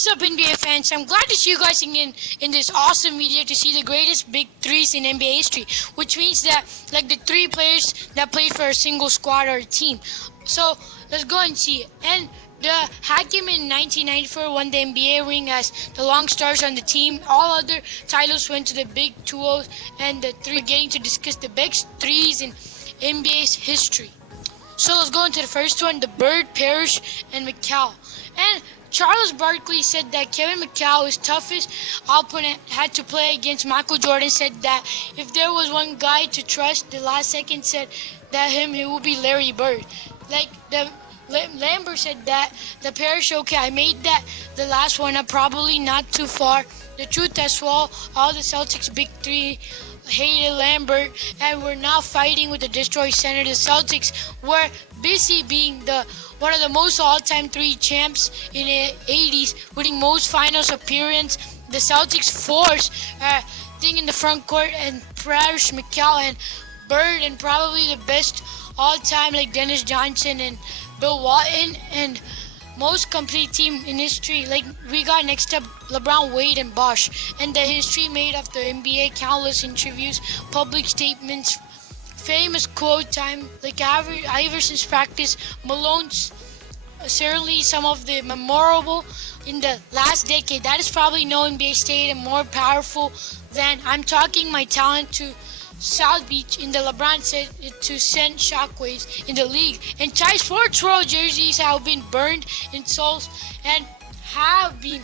is up, NBA fans? I'm glad to see you guys again in this awesome video to see the greatest big threes in NBA history, which means that like the three players that play for a single squad or a team. So let's go and see it. And the Hakim in 1994 won the NBA ring as the long stars on the team. All other titles went to the big duos, and the three are getting to discuss the best threes in NBA's history. So let's go into the first one, the Bird, Parrish, and McCall. And Charles Barkley said that Kevin McCall, his toughest opponent, had to play against Michael Jordan, said that if there was one guy to trust, the last second said that he would be Larry Bird. Like Lambert said that the Parrish, okay, I made that the last one up, probably not too far. The truth as well, all the Celtics big three hated Lambert and were now fighting with the Destroy Center. The Celtics were busy being one of the most all-time three champs in the 80s, winning most finals appearance. The Celtics forced thing in the front court, and Parrish, McCall, and Bird, and probably the best all-time like Dennis Johnson and Bill Walton, and most complete team in history. Like we got next up LeBron, Wade, and Bosh, and the history made of the NBA, countless interviews, public statements, famous quote time, like Iverson's practice, Malone's certainly some of the memorable in the last decade. That is probably no NBA stadium more powerful than I'm talking my talent to South Beach in the LeBron said to send shockwaves in the league. Entire sports world jerseys have been burned in souls and have been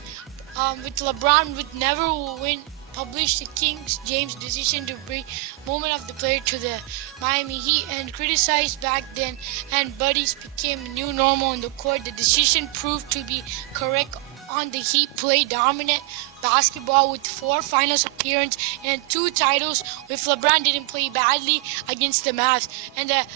with LeBron would never win. Published the King James decision to bring moment of the player to the Miami Heat and criticized back then, and buddies became new normal in the court. The decision proved to be correct. On the Heat played dominant basketball with 4 finals appearances and 2 titles, if LeBron didn't play badly against the Mavs, and the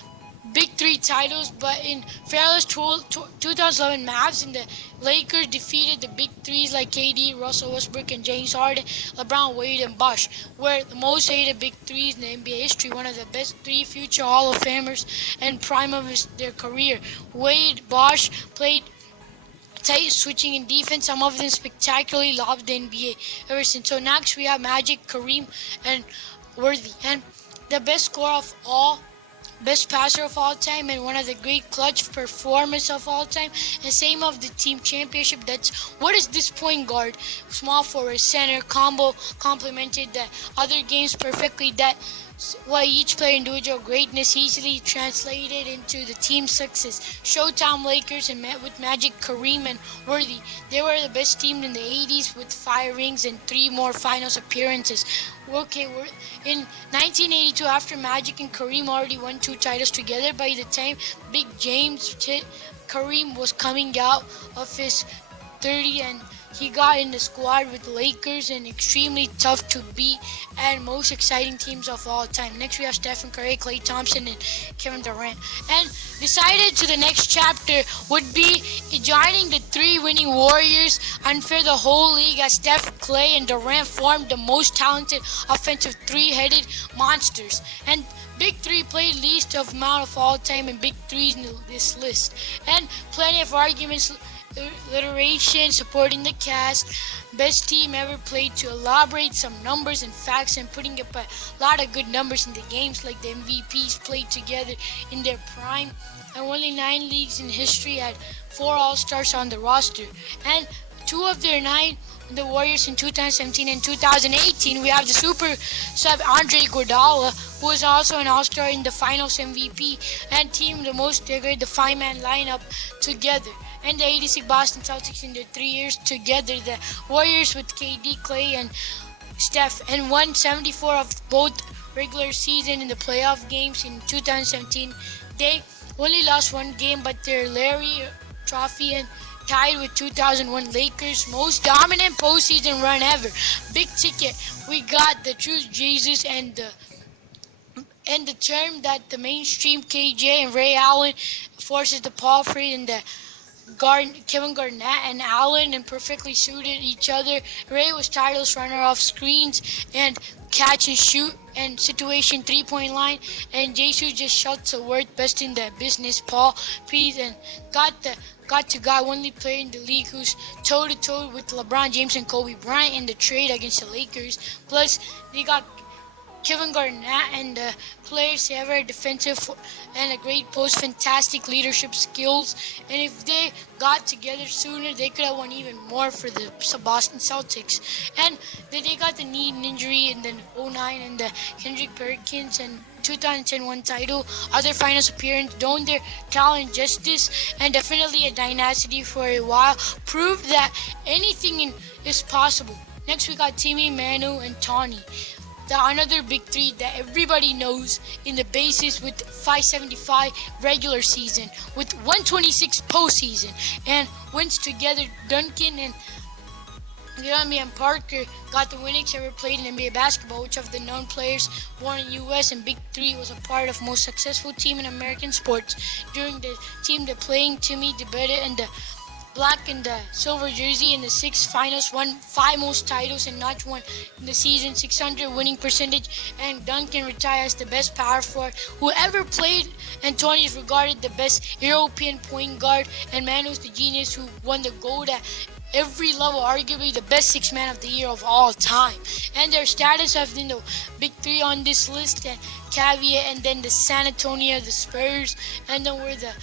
big 3 titles. But in Fairless 2011 Mavs and the Lakers defeated the big 3s like KD, Russell Westbrook, and James Harden, LeBron, Wade, and Bosh were the most hated big 3s in the NBA history. One of the best 3 future Hall of Famers and prime of their career. Wade, Bosh played tight, switching in defense. Some of them spectacularly loved the NBA ever since. So next we have Magic, Kareem, and Worthy. And the best scorer of all, best passer of all time, and one of the great clutch performers of all time. And same of the team championship. That's what is this point guard, small forward, center combo complemented the other games perfectly. That why each player individual greatness easily translated into the team success. Showtime Lakers and met with Magic, Kareem, and Worthy. They were the best team in the 80s with 5 rings and 3 more finals appearances. Okay, in 1982, after Magic and Kareem already won 2 titles together, by the time Big James hit, Kareem was coming out of his 30 and he got in the squad with the Lakers, and extremely tough to beat and most exciting teams of all time. Next we have Stephen Curry, Klay Thompson, and Kevin Durant. And decided to the next chapter would be joining the 3 winning Warriors. Unfair the whole league as Steph, Klay, and Durant formed the most talented offensive 3-headed monsters. And Big 3 played least of amount of all time in Big 3s in this list. And plenty of arguments, alliteration supporting the cast. Best team ever played to elaborate some numbers and facts and putting up a lot of good numbers in the games, like the MVPs played together in their prime. And only 9 leagues in history had 4 All-Stars on the roster. And 2 of their 9, the Warriors in 2017 and 2018, we have the super sub Andre Iguodala, who was also an All-Star in the Finals MVP, and team the most together, the 5-man lineup together. And the 86 Boston Celtics in their 3 years together, the Warriors with KD, Klay, and Steph, and won 74 of both regular season and the playoff games in 2017. They only lost 1 game, but their Larry Trophy and tied with 2001 Lakers most dominant postseason run ever. Big ticket, we got the true Jesus and the term that the mainstream KJ and Ray Allen forces the Paul Free and the Kevin Garnett and Allen and perfectly suited each other. Ray was tireless runner off screens and catch and shoot and situation 3-point line, and Jesus just shuts the word best in the business. Paul Pierce and got to guy only player in the league who's toe to toe with LeBron James and Kobe Bryant in the trade against the Lakers. Plus they got Kevin Garnett and the players ever defensive and a great post, fantastic leadership skills. And if they got together sooner, they could have won even more for the Boston Celtics. And then they got the knee injury and then '09 and the Kendrick Perkins and 2010 title, other finals appearance, doing their talent justice, and definitely a dynasty for a while. Proved that anything is possible. Next we got Timmy, Manu, and Tawny. Another big three that everybody knows in the basis with 575 regular season, with 126 postseason, and wins together. Duncan and and Parker got the winnings ever played in NBA basketball, which of the known players born in U.S. and Big Three was a part of most successful team in American sports. During the team, the playing Timmy DeBetta and the black and the silver jersey in the six finals, won 5 most titles and notched one in the season 600 winning percentage, and Duncan retired as the best power forward who ever played, and Tony is regarded the best European point guard, and Manu's the genius who won the gold at every level, arguably the best six man of the year of all time. And their status have been the big three on this list, and caveat, and then the San Antonio, the Spurs, and then we're the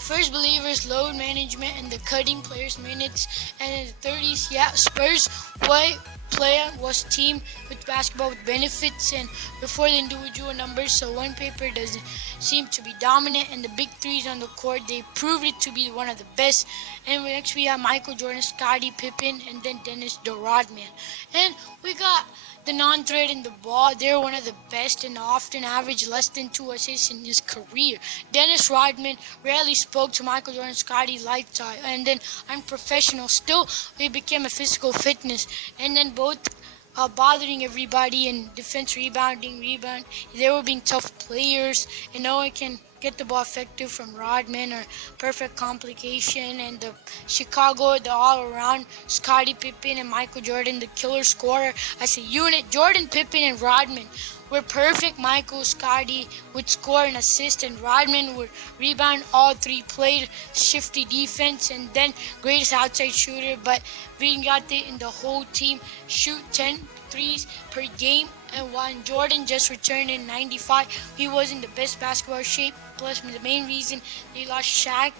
first believers, load management, and the cutting players' minutes. And in the 30s, Spurs white player was team with basketball with benefits and before the individual numbers, so one paper doesn't seem to be dominant. And the big threes on the court, they proved it to be one of the best. And next we have Michael Jordan, Scottie Pippen, and then Dennis the Rodman. And we got the non-threat in the ball. They're one of the best and often average less than 2 assists in his career. Dennis Rodman rarely spoke to Michael Jordan, Scottie lifetime, and then unprofessional. Still, he became a physical fitness, and then both bothering everybody in defense, rebound. They were being tough players, and no one can get the ball effective from Rodman or perfect complication. And the Chicago, the all-around Scottie Pippen and Michael Jordan, the killer scorer as a unit. Jordan, Pippen, and Rodman were perfect. Michael, Scottie would score and assist, and Rodman would rebound. All three played shifty defense, and then greatest outside shooter. But we got in the whole team shoot 10 threes per game. And when Jordan just returned in '95, he was in the best basketball shape. Plus, the main reason they lost Shaq,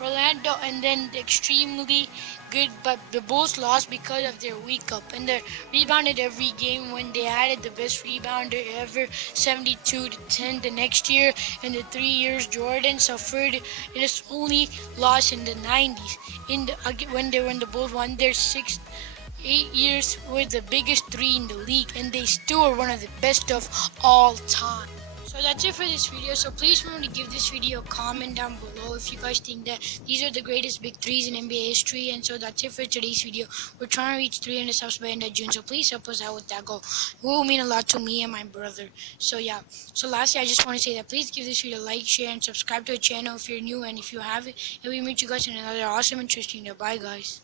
Orlando, and then the extremely good, but the Bulls lost because of their weak up, and they rebounded every game when they added the best rebounder ever, 72-10 the next year. In the 3 years Jordan suffered in his only loss in the '90s when the Bulls won their 8 years were the biggest three in the league, and they still are one of the best of all time. So that's it for this video. So please remember to give this video a comment down below if you guys think that these are the greatest big threes in NBA history. And so that's it for today's video. We're trying to reach 300 subs by end of June, so please help us out with that goal. It will mean a lot to me and my brother. So yeah. So lastly, I just want to say that please give this video a like, share, and subscribe to the channel if you're new, and if you haven't. And we meet you guys in another awesome, interesting video. Bye guys.